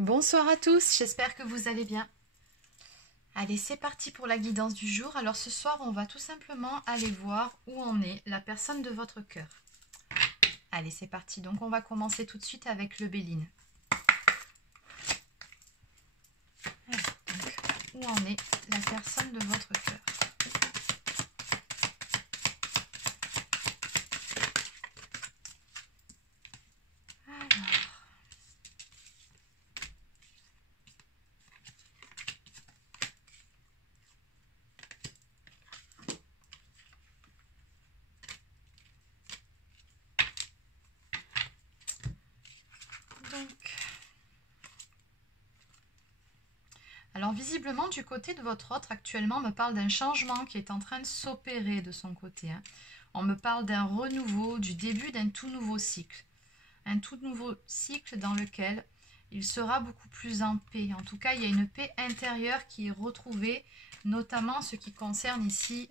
Bonsoir à tous, j'espère que vous allez bien. Allez, c'est parti pour la guidance du jour. Alors ce soir, on va tout simplement aller voir où en est la personne de votre cœur. Allez, c'est parti. Donc on va commencer tout de suite avec le Béline. Alors, donc, où en est la personne de votre cœur? Alors visiblement du côté de votre autre actuellement on me parle d'un changement qui est en train de s'opérer de son côté. On me parle d'un renouveau, du début d'un tout nouveau cycle. Un tout nouveau cycle dans lequel il sera beaucoup plus en paix. En tout cas il y a une paix intérieure qui est retrouvée, notamment ce qui concerne ici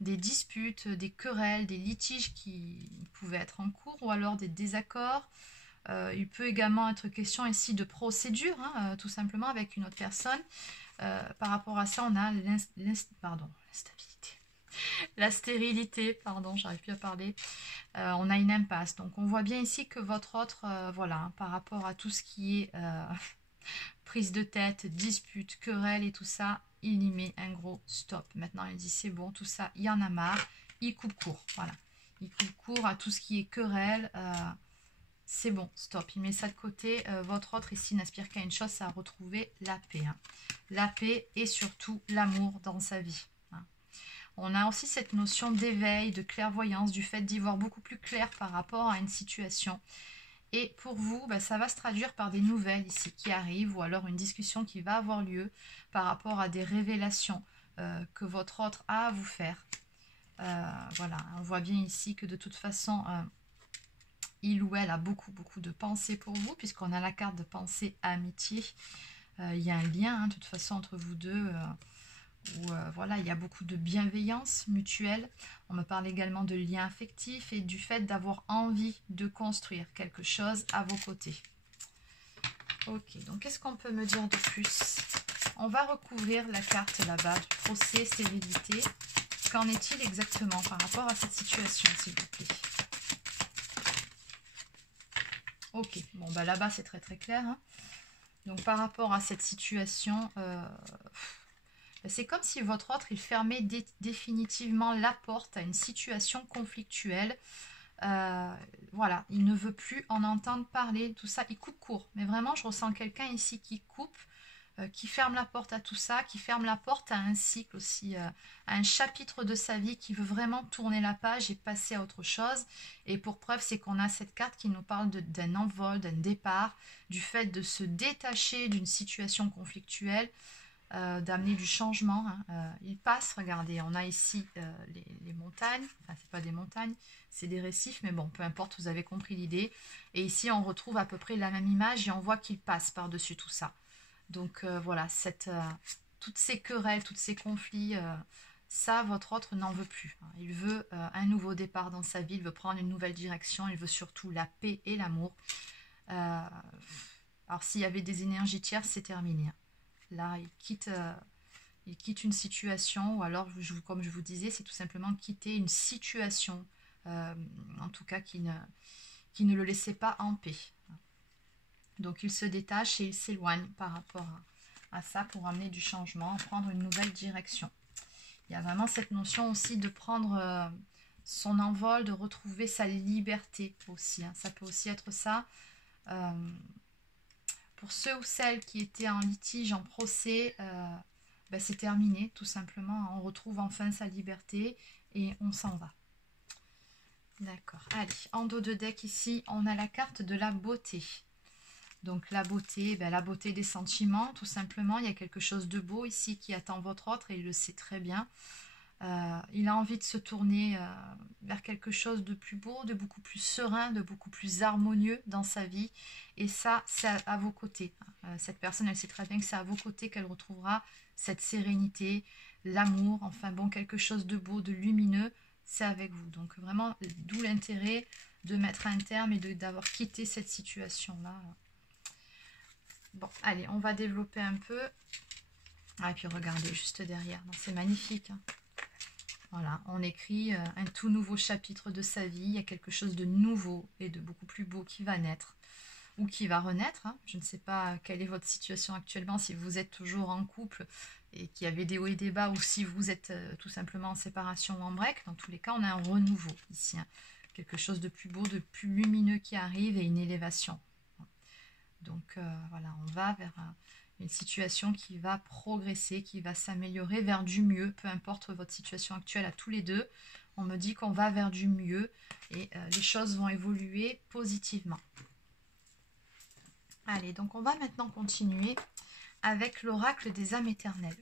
des disputes, des querelles, des litiges qui pouvaient être en cours ou alors des désaccords. Il peut également être question ici de procédure, tout simplement avec une autre personne. Par rapport à ça, on a l'instabilité. La stérilité, pardon, j'arrive plus à parler. On a une impasse. Donc on voit bien ici que votre autre, voilà, par rapport à tout ce qui est prise de tête, dispute, querelle et tout ça, il y met un gros stop. Maintenant il dit c'est bon, tout ça, il y en a marre. Il coupe court, voilà. Il coupe court à tout ce qui est querelle. C'est bon, stop, il met ça de côté. Votre autre ici n'aspire qu'à une chose, c'est à retrouver la paix. La paix et surtout l'amour dans sa vie. On a aussi cette notion d'éveil, de clairvoyance, du fait d'y voir beaucoup plus clair par rapport à une situation. Et pour vous, ça va se traduire par des nouvelles ici qui arrivent ou alors une discussion qui va avoir lieu par rapport à des révélations que votre autre a à vous faire. Voilà, on voit bien ici que de toute façon... il ou elle a beaucoup de pensées pour vous, puisqu'on a la carte de pensée amitié. Il y a un lien, de toute façon, entre vous deux, où voilà, il y a beaucoup de bienveillance mutuelle. On me parle également de lien affectif et du fait d'avoir envie de construire quelque chose à vos côtés. Ok, donc qu'est-ce qu'on peut me dire de plus? On va recouvrir la carte là-bas du procès, stérilité. Qu'en est-il exactement par rapport à cette situation, s'il vous plaît? Ok, bon là-bas c'est très clair. Donc par rapport à cette situation, c'est comme si votre autre il fermait définitivement la porte à une situation conflictuelle. Voilà, il ne veut plus en entendre parler, tout ça, il coupe court. Mais vraiment je ressens quelqu'un ici qui coupe, qui ferme la porte à tout ça, qui ferme la porte à un cycle aussi, à un chapitre de sa vie, qui veut vraiment tourner la page et passer à autre chose. Et pour preuve, c'est qu'on a cette carte qui nous parle d'un envol, d'un départ, du fait de se détacher d'une situation conflictuelle, d'amener du changement. Il passe, regardez, on a ici les montagnes, enfin c'est pas des montagnes, c'est des récifs, mais bon, peu importe, vous avez compris l'idée. Et ici, on retrouve à peu près la même image et on voit qu'il passe par-dessus tout ça. Donc voilà, toutes ces querelles, tous ces conflits, ça, votre autre n'en veut plus. Il veut un nouveau départ dans sa vie, il veut prendre une nouvelle direction, il veut surtout la paix et l'amour. Alors s'il y avait des énergies tierces, c'est terminé. Là, il quitte une situation, ou alors, comme je vous disais, c'est tout simplement quitter une situation, en tout cas qui ne le laissait pas en paix. Donc il se détache et il s'éloigne par rapport à ça pour amener du changement, prendre une nouvelle direction. Il y a vraiment cette notion aussi de prendre son envol, de retrouver sa liberté aussi. Ça peut aussi être ça. Pour ceux ou celles qui étaient en litige, en procès, c'est terminé tout simplement. On retrouve enfin sa liberté et on s'en va. D'accord. Allez, en dos de deck ici, on a la carte de la beauté. Donc la beauté des sentiments, tout simplement. Il y a quelque chose de beau ici qui attend votre autre et il le sait très bien. Il a envie de se tourner vers quelque chose de plus beau, de beaucoup plus serein, de beaucoup plus harmonieux dans sa vie. Et ça, c'est à vos côtés. Cette personne, elle sait très bien que c'est à vos côtés qu'elle retrouvera cette sérénité, l'amour, enfin bon, quelque chose de beau, de lumineux, c'est avec vous. Donc vraiment, d'où l'intérêt de mettre un terme et d'avoir quitté cette situation-là. Bon, allez, on va développer un peu. Ah, et puis regardez, juste derrière. C'est magnifique. Hein. Voilà, on écrit un tout nouveau chapitre de sa vie. Il y a quelque chose de nouveau et de beaucoup plus beau qui va naître. Ou qui va renaître. Hein. Je ne sais pas quelle est votre situation actuellement, si vous êtes toujours en couple et qu'il y avait des hauts et des bas, ou si vous êtes tout simplement en séparation ou en break. Dans tous les cas, on a un renouveau ici. Hein. Quelque chose de plus beau, de plus lumineux qui arrive et une élévation. Donc voilà, on va vers une situation qui va progresser, qui va s'améliorer vers du mieux, peu importe votre situation actuelle à tous les deux. On me dit qu'on va vers du mieux et les choses vont évoluer positivement. Allez, donc on va maintenant continuer avec l'oracle des âmes éternelles.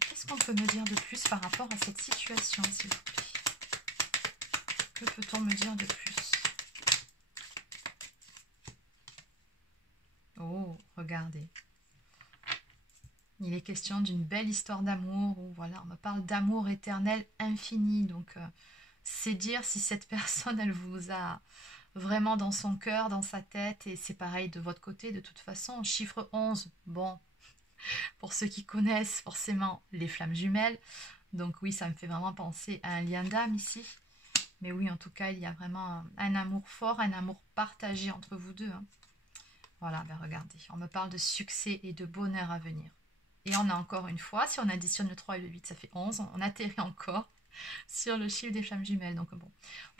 Qu'est-ce qu'on peut me dire de plus par rapport à cette situation, s'il vous plaît? Que peut-on me dire de plus? Oh, regardez. Il est question d'une belle histoire d'amour, où voilà, on me parle d'amour éternel infini. Donc, c'est dire si cette personne, elle vous a vraiment dans son cœur, dans sa tête, et c'est pareil de votre côté, de toute façon. Chiffre 11, bon, pour ceux qui connaissent forcément les flammes jumelles, donc oui, ça me fait vraiment penser à un lien d'âme ici. Mais oui, en tout cas, il y a vraiment un amour fort, un amour partagé entre vous deux. Hein. Voilà, ben regardez, on me parle de succès et de bonheur à venir. Et on a encore une fois, si on additionne le 3 et le 8, ça fait 11, on atterrit encore sur le chiffre des flammes jumelles. Donc bon,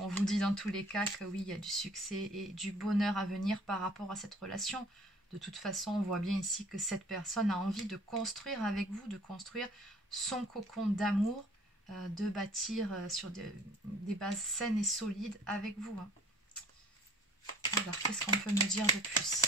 on vous dit dans tous les cas que oui, il y a du succès et du bonheur à venir par rapport à cette relation. De toute façon, on voit bien ici que cette personne a envie de construire avec vous, de construire son cocon d'amour, de bâtir sur des bases saines et solides avec vous. Hein. Alors, qu'est-ce qu'on peut me dire de plus ?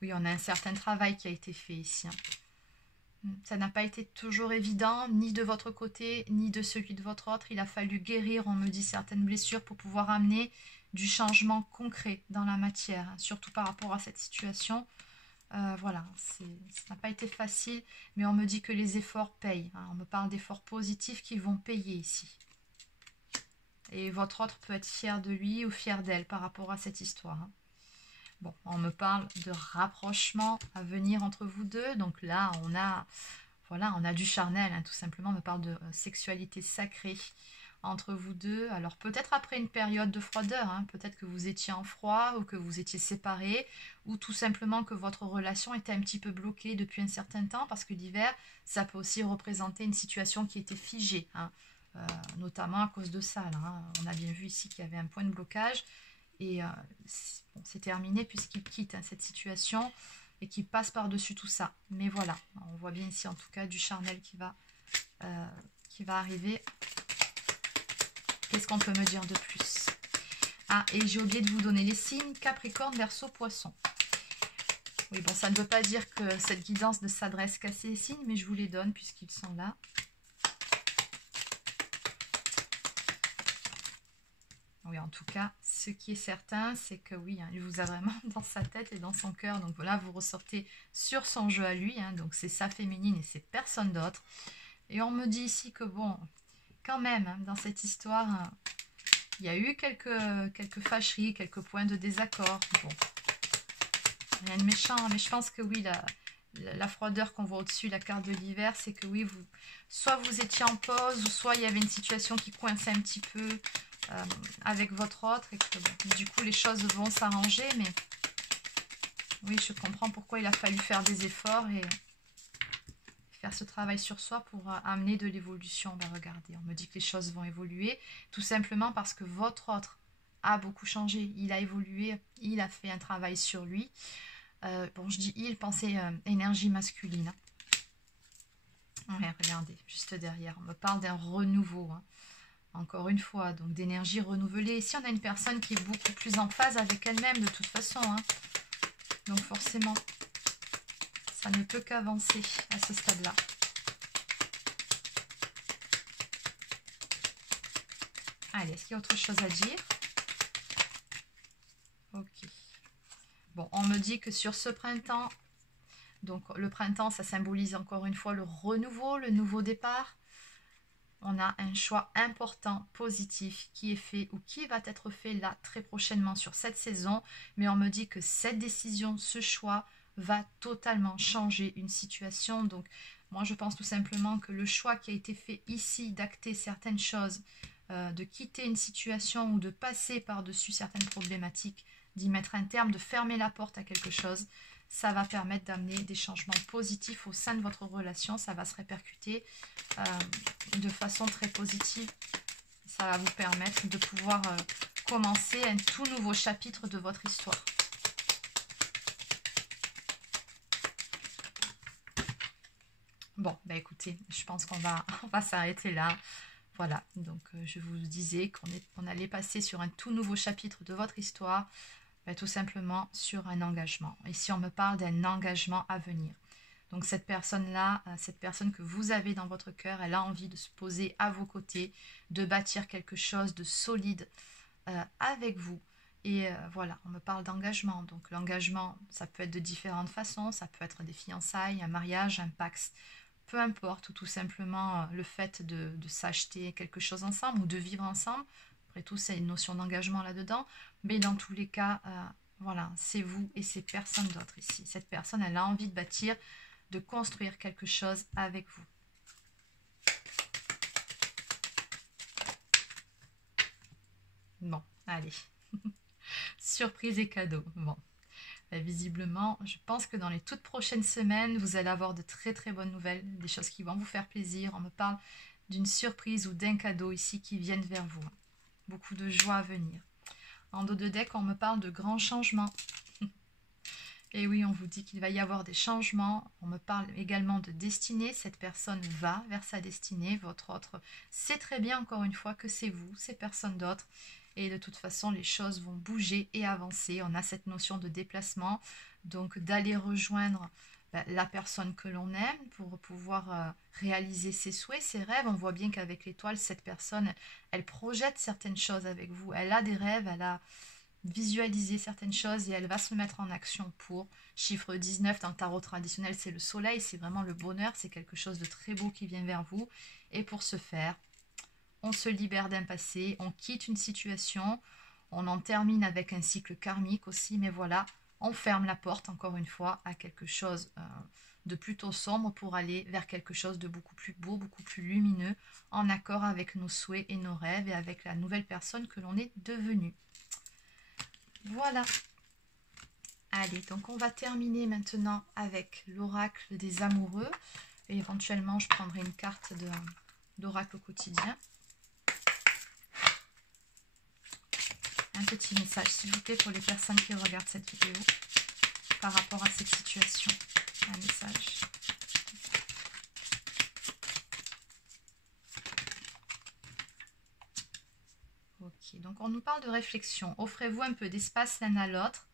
Oui, on a un certain travail qui a été fait ici. Hein. Ça n'a pas été toujours évident, ni de votre côté, ni de celui de votre autre. Il a fallu guérir, on me dit, certaines blessures pour pouvoir amener du changement concret dans la matière, hein, surtout par rapport à cette situation. Voilà, ça n'a pas été facile, mais on me dit que les efforts payent. Hein. On me parle d'efforts positifs qui vont payer ici. Et votre autre peut être fier de lui ou fier d'elle par rapport à cette histoire. Hein. Bon, on me parle de rapprochement à venir entre vous deux. Donc là, on a du charnel, hein, tout simplement. On me parle de sexualité sacrée entre vous deux. Alors peut-être après une période de froideur, hein, peut-être que vous étiez en froid ou que vous étiez séparés ou tout simplement que votre relation était un petit peu bloquée depuis un certain temps parce que l'hiver, ça peut aussi représenter une situation qui était figée, hein, notamment à cause de ça. Là, hein. On a bien vu ici qu'il y avait un point de blocage. Et bon, c'est terminé puisqu'il quitte hein, cette situation et qu'il passe par-dessus tout ça. Mais voilà, on voit bien ici en tout cas du charnel qui va arriver. Qu'est-ce qu'on peut me dire de plus? Ah, et j'ai oublié de vous donner les signes Capricorne, Verseau, Poisson. Oui, bon, ça ne veut pas dire que cette guidance ne s'adresse qu'à ces signes, mais je vous les donne puisqu'ils sont là. Oui, en tout cas, ce qui est certain, c'est que oui, hein, il vous a vraiment dans sa tête et dans son cœur. Donc voilà, vous ressortez sur son jeu à lui. Hein, donc c'est sa féminine et c'est personne d'autre. Et on me dit ici que bon, quand même, hein, dans cette histoire, hein, il y a eu quelques fâcheries, quelques points de désaccord. Bon, rien de méchant, mais je pense que oui, la froideur qu'on voit au-dessus, la carte de l'hiver, c'est que oui, soit vous étiez en pause, ou soit il y avait une situation qui coinçait un petit peu avec votre autre, et que bon, du coup les choses vont s'arranger, mais oui, je comprends pourquoi il a fallu faire des efforts et faire ce travail sur soi pour amener de l'évolution. Ben, regardez, on me dit que les choses vont évoluer, tout simplement parce que votre autre a beaucoup changé, il a évolué, il a fait un travail sur lui. Bon, je dis il, pensez énergie masculine. Ouais, regardez, juste derrière, on me parle d'un renouveau, hein. Encore une fois, donc d'énergie renouvelée. Ici, on a une personne qui est beaucoup plus en phase avec elle-même de toute façon. Hein. Donc forcément, ça ne peut qu'avancer à ce stade-là. Allez, est-ce qu'il y a autre chose à dire? Ok. Bon, on me dit que sur ce printemps, donc le printemps, ça symbolise encore une fois le renouveau, le nouveau départ. On a un choix important, positif, qui est fait ou qui va être fait là très prochainement sur cette saison. Mais on me dit que cette décision, ce choix va totalement changer une situation. Donc moi je pense tout simplement que le choix qui a été fait ici d'acter certaines choses, de quitter une situation ou de passer par-dessus certaines problématiques, d'y mettre un terme, de fermer la porte à quelque chose, ça va permettre d'amener des changements positifs au sein de votre relation. Ça va se répercuter de façon très positive. Ça va vous permettre de pouvoir commencer un tout nouveau chapitre de votre histoire. Bon, bah écoutez, je pense qu'on va, on va s'arrêter là. Voilà, donc je vous disais qu'on allait passer sur un tout nouveau chapitre de votre histoire, bah, tout simplement sur un engagement. Ici, on me parle d'un engagement à venir. Donc cette personne-là, cette personne que vous avez dans votre cœur, elle a envie de se poser à vos côtés, de bâtir quelque chose de solide avec vous. Et voilà, on me parle d'engagement. Donc l'engagement, ça peut être de différentes façons. Ça peut être des fiançailles, un mariage, un pax, peu importe. Ou tout simplement le fait de s'acheter quelque chose ensemble ou de vivre ensemble. Après tout, c'est une notion d'engagement là-dedans. Mais dans tous les cas, voilà, c'est vous et c'est personne d'autre ici. Cette personne, elle a envie de bâtir, de construire quelque chose avec vous. Bon, allez. Surprise et cadeau. Bon, visiblement, je pense que dans les toutes prochaines semaines, vous allez avoir de très très bonnes nouvelles, des choses qui vont vous faire plaisir. On me parle d'une surprise ou d'un cadeau ici qui viennent vers vous. Beaucoup de joie à venir. En dos de deck, on me parle de grands changements. Et oui, on vous dit qu'il va y avoir des changements. On me parle également de destinée. Cette personne va vers sa destinée. Votre autre sait très bien, encore une fois, que c'est vous, c'est personne d'autre. Et de toute façon, les choses vont bouger et avancer. On a cette notion de déplacement. Donc, d'aller rejoindre la personne que l'on aime pour pouvoir réaliser ses souhaits, ses rêves. On voit bien qu'avec l'étoile, cette personne, elle projette certaines choses avec vous. Elle a des rêves, elle a visualiser certaines choses et elle va se mettre en action pour. Chiffre 19 dans le tarot traditionnel, c'est le soleil, c'est vraiment le bonheur, c'est quelque chose de très beau qui vient vers vous. Et pour ce faire, on se libère d'un passé, on quitte une situation, on en termine avec un cycle karmique aussi, mais voilà, on ferme la porte encore une fois à quelque chose de plutôt sombre pour aller vers quelque chose de beaucoup plus beau, beaucoup plus lumineux, en accord avec nos souhaits et nos rêves et avec la nouvelle personne que l'on est devenue. Voilà. Allez, donc on va terminer maintenant avec l'oracle des amoureux. Et éventuellement, je prendrai une carte d'oracle au quotidien. Un petit message, s'il vous plaît, pour les personnes qui regardent cette vidéo par rapport à cette situation. Un message. Ok, donc on nous parle de réflexion. Offrez-vous un peu d'espace l'un à l'autre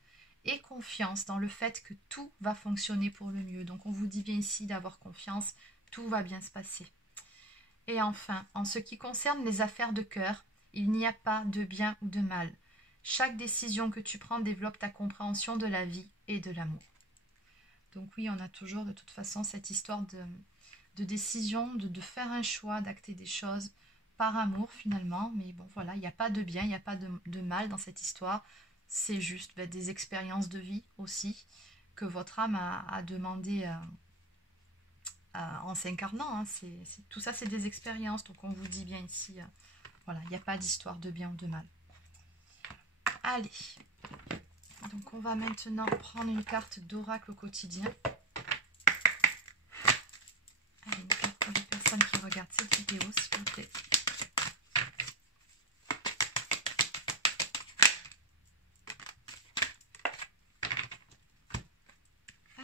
et confiance dans le fait que tout va fonctionner pour le mieux. Donc on vous dit bien ici d'avoir confiance, tout va bien se passer. Et enfin, en ce qui concerne les affaires de cœur, il n'y a pas de bien ou de mal. Chaque décision que tu prends développe ta compréhension de la vie et de l'amour. Donc oui, on a toujours de toute façon cette histoire de décision, de faire un choix, d'acter des choses par amour finalement. Mais bon voilà, il n'y a pas de bien, il n'y a pas de mal dans cette histoire. C'est juste des expériences de vie aussi que votre âme a demandé en s'incarnant. Hein. Tout ça, c'est des expériences. Donc on vous dit bien ici, voilà, il n'y a pas d'histoire de bien ou de mal. Allez, donc on va maintenant prendre une carte d'oracle au quotidien. Allez, une carte pour les personnes qui regardent cette vidéo, s'il vous plaît.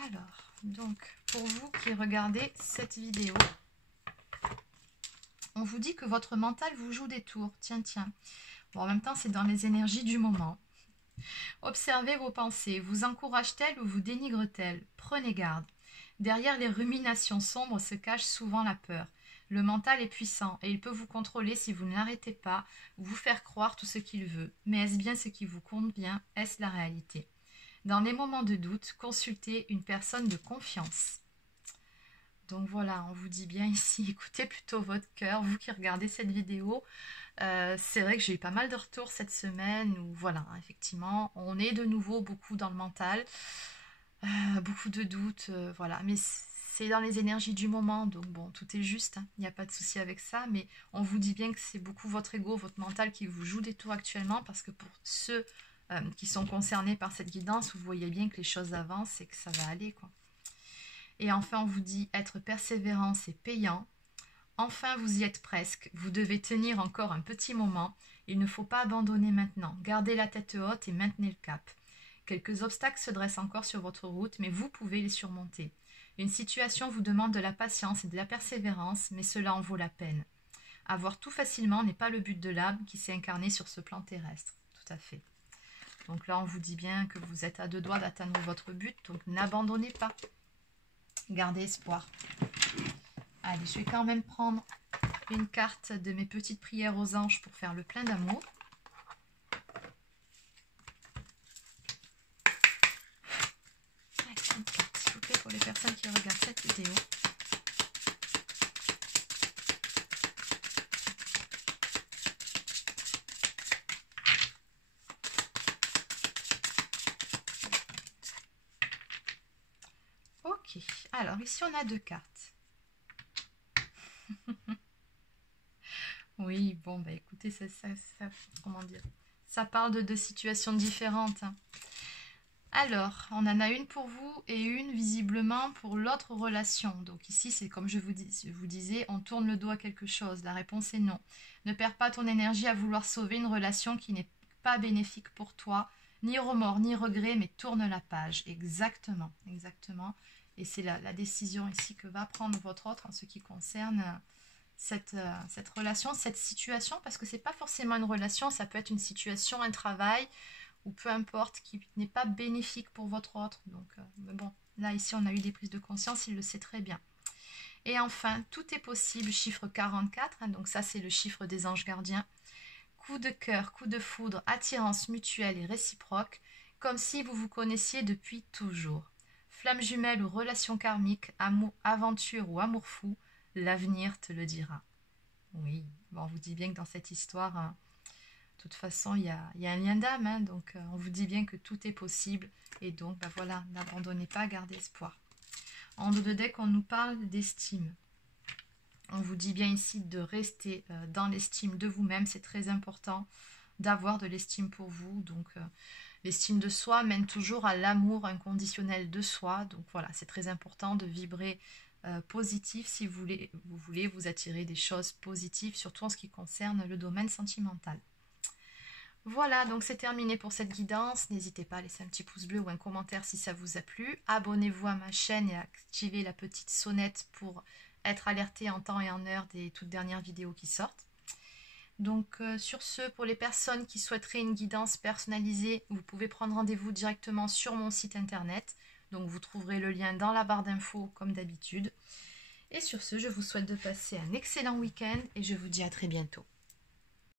Alors, donc, pour vous qui regardez cette vidéo, on vous dit que votre mental vous joue des tours. Tiens, tiens. Bon, en même temps, c'est dans les énergies du moment. Observez vos pensées. Vous encourage-t-elle ou vous dénigre-t-elle? Prenez garde. Derrière les ruminations sombres se cache souvent la peur. Le mental est puissant et il peut vous contrôler si vous ne l'arrêtez pas, vous faire croire tout ce qu'il veut. Mais est-ce bien ce qui vous convient? Est-ce la réalité? Dans les moments de doute, consultez une personne de confiance. Donc voilà, on vous dit bien ici, écoutez plutôt votre cœur, vous qui regardez cette vidéo. C'est vrai que j'ai eu pas mal de retours cette semaine où voilà, effectivement, on est de nouveau beaucoup dans le mental, beaucoup de doutes, voilà. Mais c'est dans les énergies du moment, donc bon, tout est juste, il n'y a pas de souci avec ça. Mais on vous dit bien que c'est beaucoup votre ego, votre mental qui vous joue des tours actuellement, parce que pour ceux qui sont concernés par cette guidance, vous voyez bien que les choses avancent et que ça va aller, quoi. Et enfin, on vous dit être persévérant, c'est payant. Enfin, vous y êtes presque. Vous devez tenir encore un petit moment. Il ne faut pas abandonner maintenant. Gardez la tête haute et maintenez le cap. Quelques obstacles se dressent encore sur votre route, mais vous pouvez les surmonter. Une situation vous demande de la patience et de la persévérance, mais cela en vaut la peine. Avoir tout facilement n'est pas le but de l'âme qui s'est incarné sur ce plan terrestre. Tout à fait. Donc là, on vous dit bien que vous êtes à 2 doigts d'atteindre votre but, donc n'abandonnez pas. Gardez espoir. Allez, je vais quand même prendre une carte de mes petites prières aux anges pour faire le plein d'amour. Une carte, s'il vous plaît, pour les personnes qui regardent cette vidéo. Ok, alors ici on a 2 cartes. Oui, bon, bah écoutez, comment dire, ça parle de 2 situations différentes. Alors, on en a une pour vous et une visiblement pour l'autre relation. Donc ici, c'est comme je vous disais, on tourne le dos à quelque chose. La réponse est non. Ne perds pas ton énergie à vouloir sauver une relation qui n'est pas bénéfique pour toi. Ni remords, ni regrets, mais tourne la page. Exactement, exactement. Et c'est la décision ici que va prendre votre autre en ce qui concerne cette relation, cette situation. Parce que ce n'est pas forcément une relation, ça peut être une situation, un travail, ou peu importe, qui n'est pas bénéfique pour votre autre. Donc, mais bon, là, ici, on a eu des prises de conscience, il le sait très bien. Et enfin, tout est possible, chiffre 44, hein, donc ça, c'est le chiffre des anges gardiens. Coup de cœur, coup de foudre, attirance mutuelle et réciproque, comme si vous vous connaissiez depuis toujours. Flamme jumelle ou relation karmique, amour, aventure ou amour fou, l'avenir te le dira. Oui, bon, on vous dit bien que dans cette histoire... hein, de toute façon, il y a un lien d'âme, hein, donc on vous dit bien que tout est possible. Et donc, bah voilà, n'abandonnez pas, gardez espoir. En dos de deck, on nous parle d'estime. On vous dit bien ici de rester dans l'estime de vous-même. C'est très important d'avoir de l'estime pour vous. Donc, l'estime de soi mène toujours à l'amour inconditionnel de soi. Donc voilà, c'est très important de vibrer positif si vous voulez vous attirer des choses positives, surtout en ce qui concerne le domaine sentimental. Voilà, donc c'est terminé pour cette guidance. N'hésitez pas à laisser un petit pouce bleu ou un commentaire si ça vous a plu. Abonnez-vous à ma chaîne et activez la petite sonnette pour être alerté en temps et en heure des toutes dernières vidéos qui sortent. Donc sur ce, pour les personnes qui souhaiteraient une guidance personnalisée, vous pouvez prendre rendez-vous directement sur mon site internet. Donc vous trouverez le lien dans la barre d'infos comme d'habitude. Et sur ce, je vous souhaite de passer un excellent week-end et je vous dis à très bientôt.